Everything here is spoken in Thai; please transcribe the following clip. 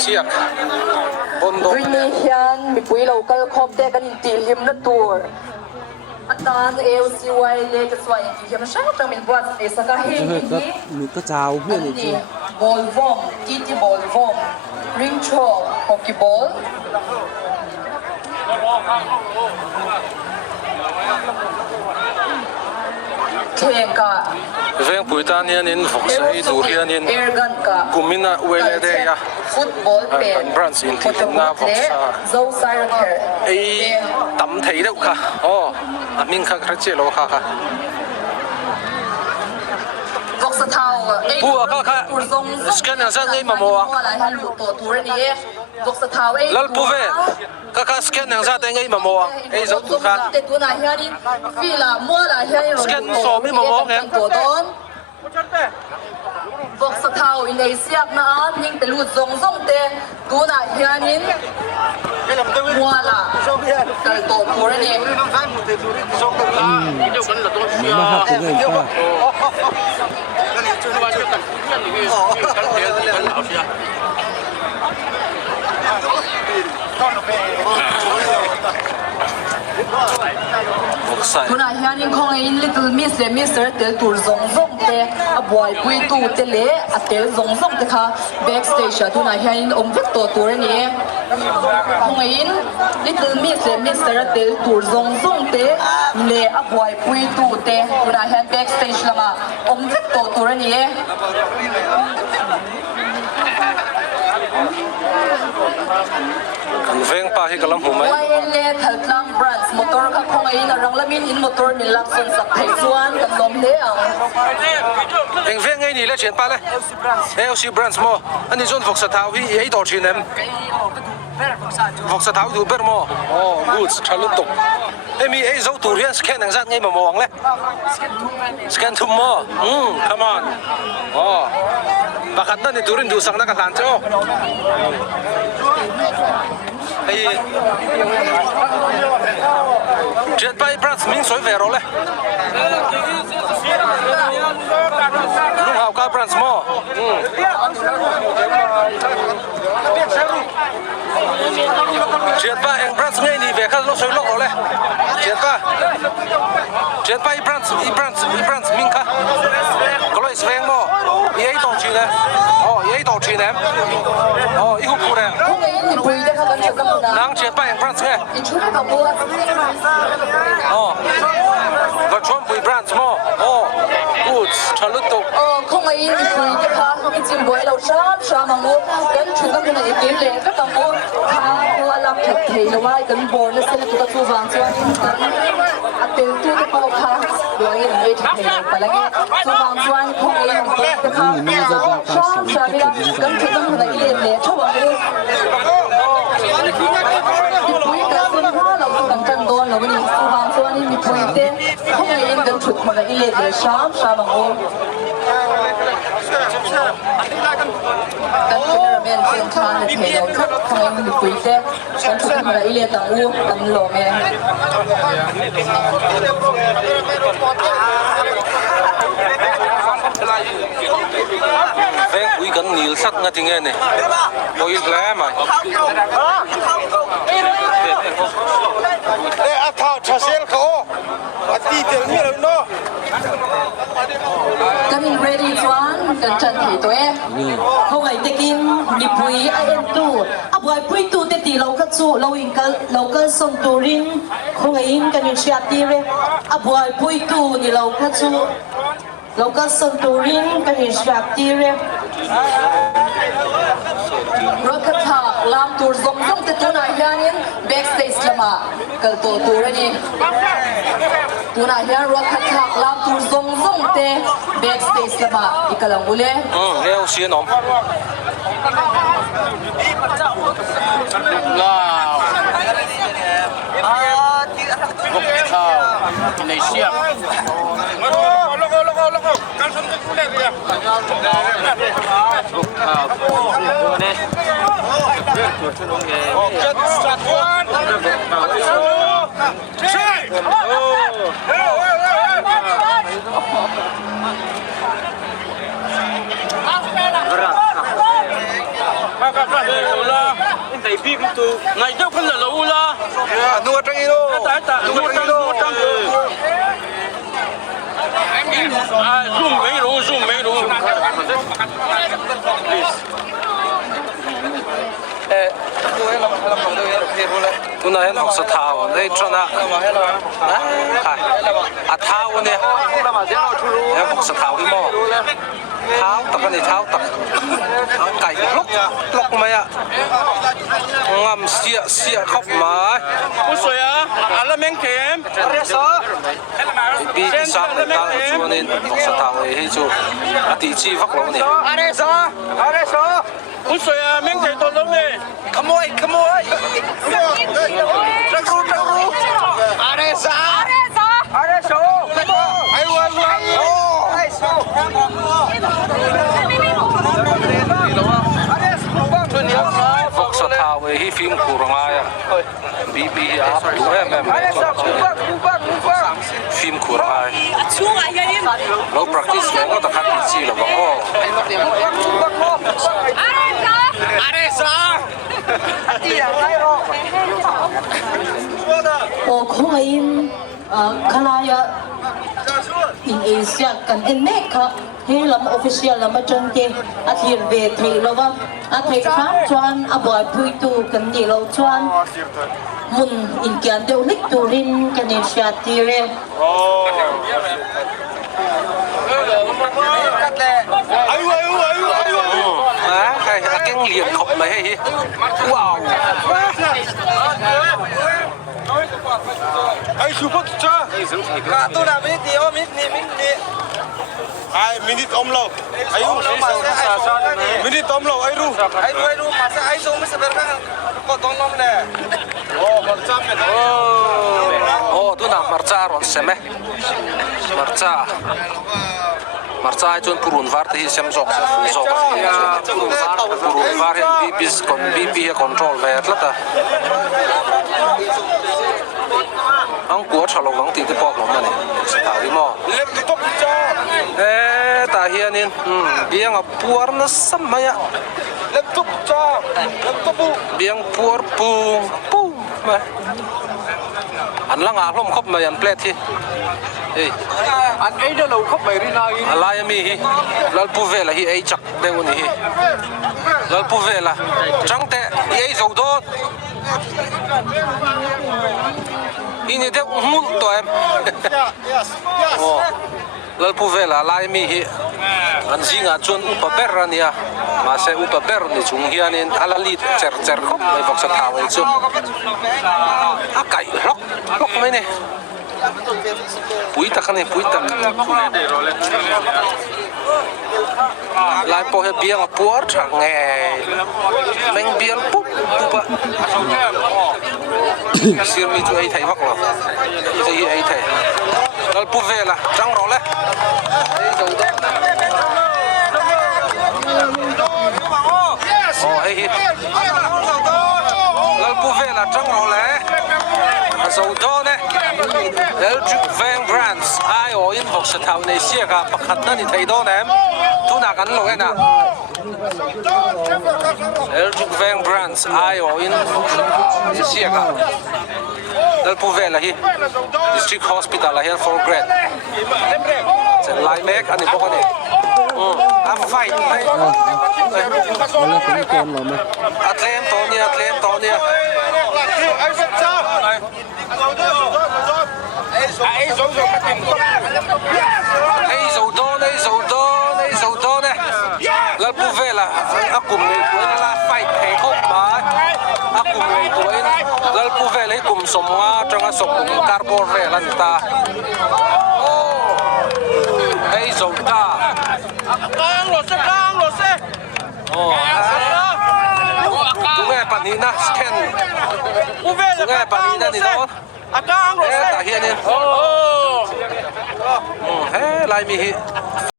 เชียกบนดง วินิเฮียนมีปุ๋ยเราก็ครบแต่กันตีหิมละตัวอัตราเอลซีไวเล็กสวยที่หิมช่างจะมีบทเอสกาเฮงที่มีก็เจ้าเพื่อนอีกที บอลวอมกีจีบอลวอมริงโชฮอกกี้บอลเทงกะเรื่องปุ๋ยตาเนี่ยนินฟกใส่ดูเรียนินกุมินะเวลเดียฟุตบอลเป็นบรันส์อินที่น่าฟกซาไอ้ตั้มไทยเด็กค่ะอ๋ออามินค่ะครั้งเจโลค่ะค่ะฟกสเทาบัวค่ะสแกนยังสั่งไอ้มามัวฟกสเทาแล้วปุ๊บเว้ค่ะสแกนยังสั่งไอ้มามัวไอ้สุดค่ะสแกนสอบไม่มามัวไงฟกสเทาอินเดียเซียนะยิ่งเป็นลูกทรงเตตัวน่ะเฮียนินมัวละกันโตตัวนี่มาหักถึงเงินป้าตัวน่ะเฮียนินคงอิน little miss และ Mr. เตลตัวทรงเตอะบอยปุยตูเตเลอะเตลทรงเตค่ะ backstage ตัวน่ะเฮียนินอมเวกตัวนี่คงอิน little miss และ Mr. เตลตัวทรงเตเลอะบอยปุยตูเตตัวน่ะเฮีย backstage ละมาอมเวกตัวนี่กันเฟ้งป้าให้กำลังหัวไหมว่าเล่ถัดลังบรันส์มอเตอร์ก็คงไอ้นรังละมินอินมอเตอร์มีลักษณะสักไทยส่วนกันลมเลี้ยงเองเฟ้งไงนี่เลยเฉียนป้าเลยเอลซีบรันส์มั้งอันนี้ส่วนฟกสะเท้าที่ไอ้ต่อชีนเอ็มฟกสะเท้าดูเบอร์มั้งอ๋อกูดชาลุตกเอ็มีไอ้เจ้าตัวเรียนสแกนยังสั่งไงมามองเลยสแกนทุ่มมั้งcome on อ๋อปากกัดนั่นในตัวเรียนดูสั่งนักการเจ้าไอ้เจ็ดไปบรันส์มิงสวยเวอร์เลยลุงหาวกับบรันส์มั้งเจ็ดไปเองบรันส์ไงนี่เวกัสลูกสวยลูกเลยเจ็ดไปบรันส์มิงค่ะก็เลยสเวงมั้งยัยต่อชีนะอ๋อยัยต่อชีนะอ๋ออีกคู่เลยนางเจ็ดไปเองบรันส์ไงอ๋อก็ชวนปุยบรันส์มั้งอ๋อกูดชาลุตกคงไอ้นี่คุยนะคะไม่จริงบ่อยเราชอบมังโง่กันชุดกันเป็นอะไรกินเลยก็มังโง่ข้าวลับถัดเทแล้วว่ากันบอลแล้วเสร็จแล้วก็ตัววางส่วนกันอัตเตอร์ตัวเขาค่ะโดยยังไม่ถัดเทไปแล้วเนี่ยตัววางส่วนคงไอ้นี่นะคะชอบเวลากันชุดกันเป็นอะไรเลยชอบมังโง่คุยกันเป็นว่าเราต้องกันโดนเราไม่ได้ตัววางส่วนนี่มีคุยเต้คงไอ้นี่กันชุดมันอะไรเลยชอบมังโง่กันเป็นเรื่องทางเทเราทุกทางมีคุยเต้กันทุกคนอะไรเรียตังอูตังโลเมเฟ้งคุยกันนิลสักนาทีเงี้ยเนี่ยโอ้ยแล้วมันเอ้อาท้าชาเซลเขาอาตีเตลนี่เลยเนาะกันเป็น ready จวนกันจันทีตัวเองเขาไงตะกินมีปุยไอเอ็นตูอ่ะบอยปุยตูเตตีเราก็สู้เราก็ส่งตัวรินเขาไงอินกันอยู่เชียร์ตีเรอ่ะบอยปุยตูนี่เราก็สู้เราก็ส่งตัวรินกันอยู่เชียร์ตีเรรถกระถางลามตัวส่งแต่ตัวนายยานิน backstage ละมาเกิดตัวนี่ตัวนายยานรถกระถางลามตัวส่งแต่ backstage ละมาอีกแล้วบุเล่เลี้ยวเสียน้องว้าวพวกข้าวในเชียงแล้วก็การสมดุลเลยเนี่ยลูกข้าวตัวนี้ตัวชุนงเองจัดสัตว์วันใช่โอ้ thầy phim tu ngày đâu không là lâu la nua trăng ilo tại nua trăng zoom mấy luôn tu na hen học sa thao đây cho na thao nè em học sa thao đi mò thao tập cái này thao tập cày lóc mày ạ ngầm xịa khóc mà ôi trời à là mấy em bị sáng người ta cho nên học sa thao ấy cho tỷ chi vắt lỗ nè ôi trời à mấy thầy tôi lắm nè come on trăng ru vok sa thao ấy hi phim của rong ai BB áp đủ em phim của rong ai lâu practice lâu có tập hát chi là vong ô không ai kalaya in Asia kan enek ka he lam official lam atang ke athir ve thei lova athei kham chuan aboy pui tu kan ni lo chuan mun in kian deu nik turin kan Asia tire hay cái liền khóc mấy hay wow Ai super cha. Ka tu na minute oh minute. Ai minute omlo. Ayu. Minute omlo ai ru masa ai sung masa berka ko tolong le. Oh, marcha me. oh tu na marcha ron seme marcha chun purun var te sem jok purun var hen BP control ve tlata ang của chalo wang ti te pok lo mani ta ri mo Lep top cha. ta hianin biang a puar na samaya Lep top cha. Lep top bu. biang puar pu ma an lang a hlom khop ma yan plate hi ei An ai da lo khop mai ri na in. alaya mi hi lal pu vela hi ei chak deng ni hi lal pu vela chang te ei zo do ini de mul to em Yes. oh lal pu vela lai mi hi an zinga chun upa ber ania ma se upa ber ni chung hianin alali cher khop mai vok sa thau ei chu a kai lok mai ne pui ta khane pui ta lai po he biang a puar thang nge meng biang pup pupa sir mi chu ei thai vak lo ei thai lal pu vela chang ro le ei zo da oh ei lal pu vela chang ro le zo do ne Eljuk Van Brands ai ở in vok sa thau nei sia ka pakhat na ni thei do nem tu na kan lo na Eljuk Van Brands ai ở in sia ka dal pu vela hi district hospital la hian for grad chen lai mek ani bok ani a fight wala kung kon lo ma atlen tonia Ai sat cha. Ai zo ka tin. ei zo do ne lal pu vela akum nei ko la fight thei khop ma akum nei ko in lal pu vela hi kum som nga tanga som kum carbon vela ta oh ei zo ta căng lột xe oh tu nghe panina scan u về tu nghe panina ni no căng lột xe ta hian ni he lai mi hi